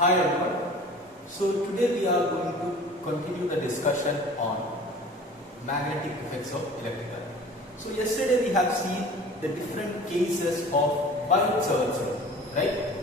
Hi everyone. So today we are going to continue the discussion on magnetic effects of electric current. So yesterday we have seen the different cases of Biot-Savart law, right?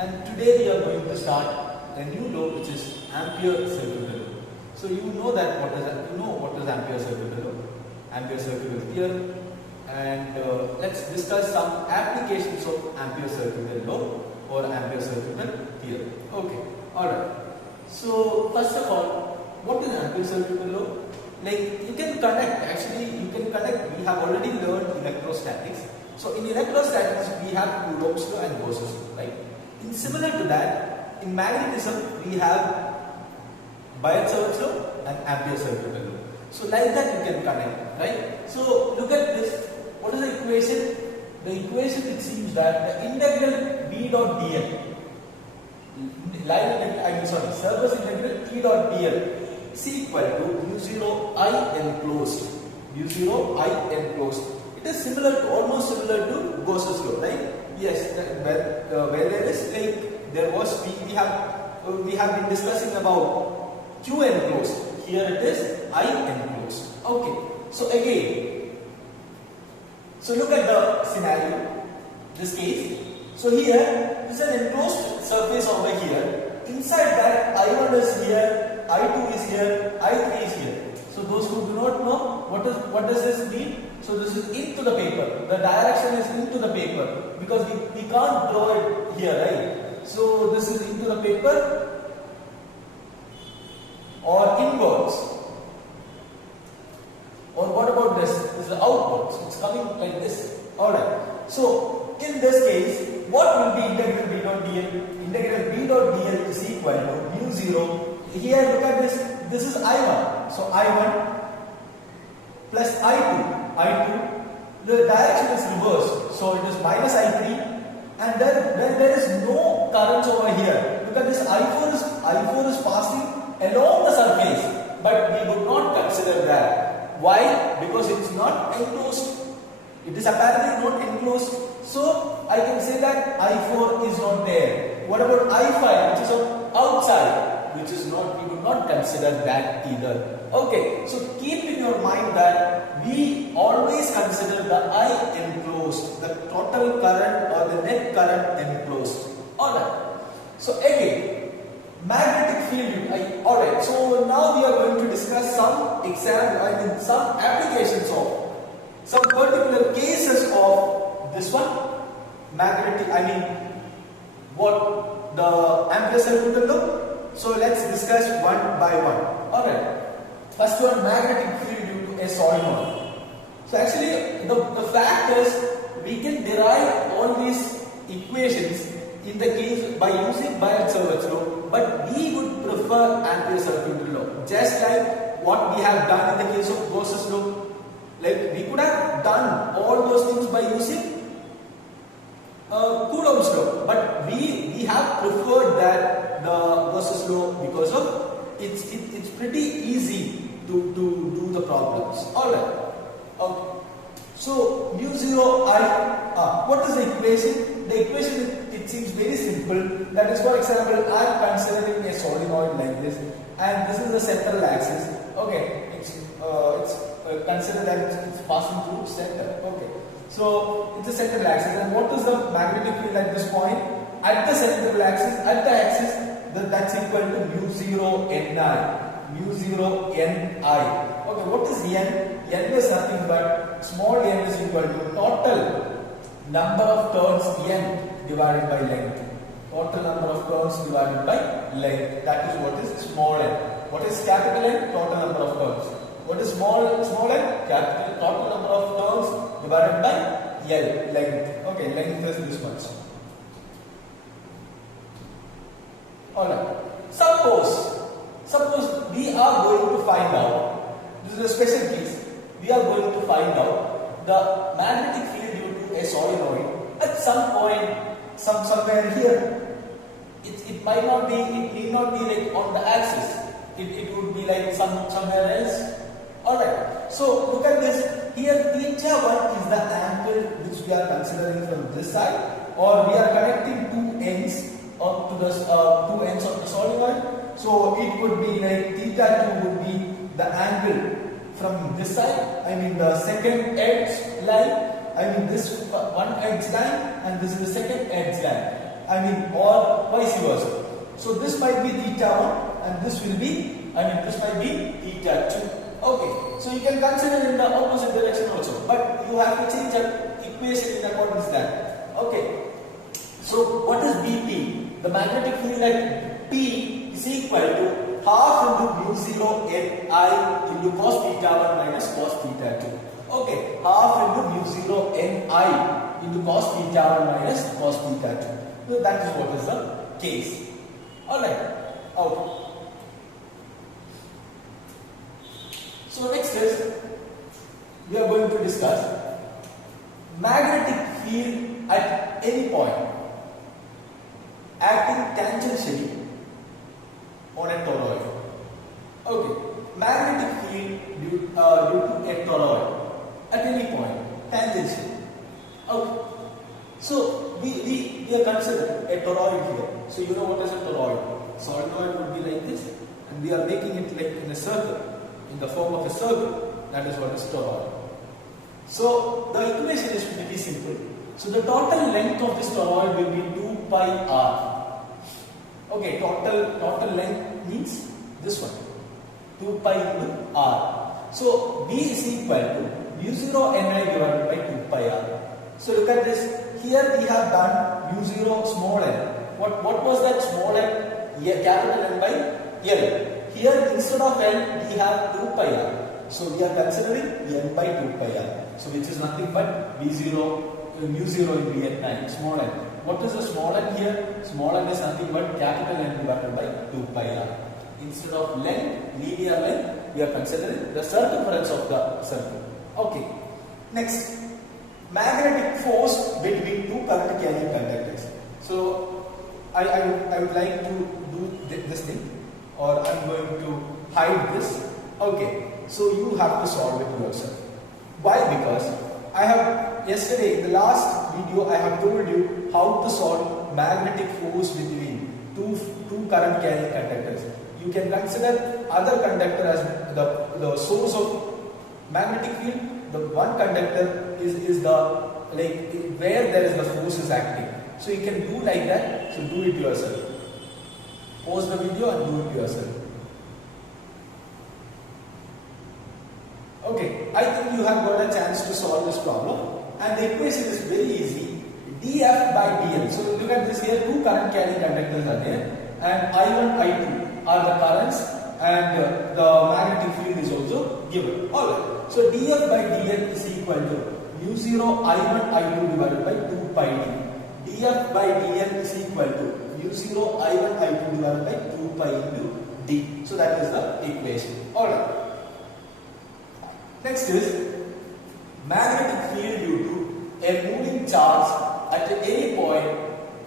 And today we are going to start a new law which is Ampere-Circular law. So you know what is Ampere-Circular law, Ampere-Circular theorem, and let's discuss some applications of Ampere-Circular law or Ampere-Circular theorem. Okay, alright. So first of all, what is Ampere-Circular law? Like you can connect, we have already learned electrostatics. So in electrostatics we have Coulomb's law and Gauss's law, right? In similar to that, in magnetism we have Biot-Savart law and Ampere-Circular law. So like that you can connect, right? So look at this. What is the equation? The equation, it seems that the integral B dot dl, surface integral E dot dl is equal to mu 0 I enclosed. Mu 0 I enclosed. It is almost similar to Gauss's law, right? Yes, where there is we have been discussing about Q enclosed. Here it is I enclosed. Okay. So again, so look at the scenario, this case. So here, this is an enclosed surface over here. Inside that, I1 is here, I2 is here, I3 is here. So those who do not know, what does this mean? So this is into the paper. The direction is into the paper because we can't draw it here, right? So this is into the paper or inwards. Or what about this? This is outwards. It's coming like this. Alright. So in this case, what will be integral B dot dl? Integral B dot dl is equal to mu 0. Here look at this. This is I1. So I1 plus I2. I2. The direction is reversed. So it is minus I3. And then when there is no currents over here, look at this. I4 is passing along the surface. But we would not consider that. Why? Because it is not enclosed. It is apparently not enclosed. So I can say that I4 is not there. What about I5, which is outside? Which is not, we would not consider that either. Okay, so keep in your mind that we always consider the I enclosed, the total current or the net current enclosed. Alright. So again, magnetic field. Alright, so now we are going to discuss some applications of some particular cases of this one. What the Ampere-Circular law. So let's discuss one by one. Alright. First one, magnetic field due to a solenoid. So actually, the fact is we can derive all these equations in the case by using Biot-Savart law, but we would prefer Ampere-Circular law. Just like what we have done in the case of Gauss's law. Like we could have done all those things by using Coulomb's law, but we have preferred that the Gauss's law because of it's pretty easy to do the problems. Alright. Okay. So mu 0 I what is the equation? The equation, it seems very simple. That is, for example, I am considering a solenoid like this, and this is the central axis. Okay, it's consider that it's passing through center. Okay, so it's the central axis, and what is the magnetic field at this point? At the central axis, that's equal to mu 0 Ni. Mu 0 Ni. Okay, what is N? N is nothing but small n is equal to total number of turns N divided by length. Total number of turns divided by length. That is what is small n. What is capital N? Total number of turns. What is small n? Capital total number of turns divided by L, length. Okay, length is this much. Alright. Suppose we are going to find out, this is a special case, we are going to find out the magnetic field due to a solenoid at some point, somewhere here. It need not be like on the axis. It would be like somewhere else. Alright. So look at this. Here theta 1 is the angle which we are considering from this side, or we are connecting two ends to the two ends of the solenoid. So it would be like theta 2 would be the angle from this side, I mean the second edge line, I mean this one edge line, and this is the second edge line, I mean, or vice versa. So this might be theta 1 and this will be, I mean this might be theta 2. Okay, so you can consider in the opposite direction also, but you have to change the equation in accordance with that. Okay, so what is BP? The magnetic field at P is equal to half into mu 0 Ni into cos theta 1 minus cos theta 2. Okay, half into mu 0 Ni into cos theta 1 minus cos theta 2. So that is what is the case. Alright, out. So next is, we are going to discuss magnetic field at any point acting tangentially on a toroid. Okay, magnetic field due to a toroid at any point, tangentially. Okay, so we are considering a toroid here. So you know what is a toroid? Solenoid would be like this, and we are making it like in a circle, in the form of a circle. That is what is toroid. So the equation is pretty simple. So the total length of this toroid will be 2 pi r. Okay, total length means this one, 2 pi into r. So B is equal to mu 0 Ni divided by 2 pi r. So look at this. Here we have done mu 0 small n. What was that small n? Capital N by L. Here instead of n we have 2 pi r. So we are considering n by 2 pi r. So which is nothing but V0 mu 0 in Vn, small n. What is the small n here? Small n is nothing but capital N divided by 2 pi r. Instead of length, linear length, we are considering the circumference of the circle. Okay. Next, magnetic force between two current carrying conductors. So I would like to do this thing, or I'm going to hide this. Okay. So you have to solve it yourself. Why? Because I have yesterday in the last video I have told you how to solve magnetic force between two current carrying conductors. You can consider other conductor as the source of magnetic field. The one conductor is the like where there is the force is acting. So you can do like that. So do it yourself. Pause the video and do it yourself. Okay, I think you have got a chance to solve this problem, and the equation is very easy. dF by dl. So look at this here, two current carrying conductors are there, and I1, I2 are the currents, and the magnetic field is also given. Alright, so dF by dl is equal to mu 0 I1, I2 divided by 2 pi d. dF by dl is equal to mu 0 I1, I2 divided by 2 pi into d. So that is the equation. Alright. Next is magnetic field due to a moving charge at any point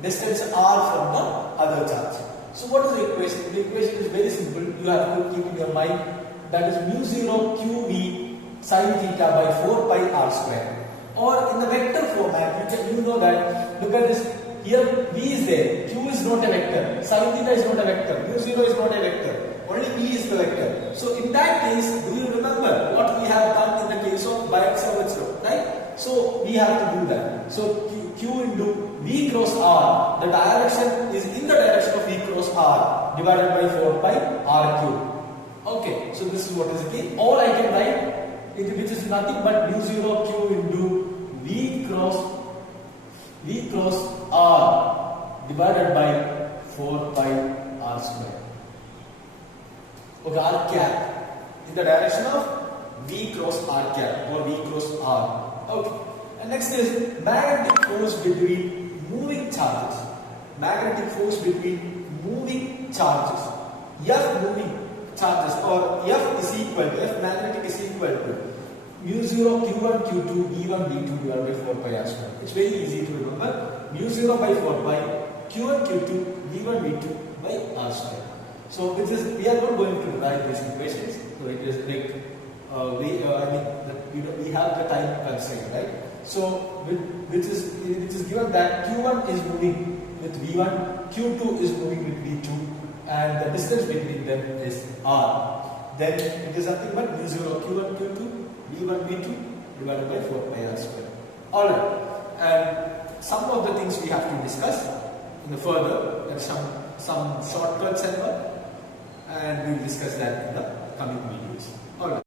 distance r from the other charge. So what is the equation? The equation is very simple. You have to keep in your mind, that is mu 0 qv sin theta by 4 pi r square. Or in the vector format, you know that, look at this, here v is there, q is not a vector, sin theta is not a vector, mu 0 is not a vector. Only V is the vector. So in that case, do you remember what we have done in the case of Biot-Savart's law, right? So we have to do that. So Q into V cross R, the direction is in the direction of V cross R divided by 4 pi R cube. Okay, so this is what is the case. Or I can write it, which is nothing but mu 0 Q into V cross R divided by 4 pi R square. Okay, r cap in the direction of V cross r cap or V cross r. Okay, and next is magnetic force between moving charges. Magnetic force between moving charges. F moving charges, or F is equal to, F magnetic is equal to mu 0 q1 q2 v1 v2 divided by 4 pi r square. It's very easy to remember. Mu 0 by 4 pi q1 q2 v1 v2 by r square. So which is, we are not going to write these equations. So it is like we have the time constraint, right? So which is given that Q1 is moving with V1, Q2 is moving with V2, and the distance between them is R. Then it is nothing but mu0 Q1 Q2 V1 V2 divided by 4 pi R square. Alright, and some of the things we have to discuss in the further. There are some shortcuts and we will discuss that in the coming videos. Alright.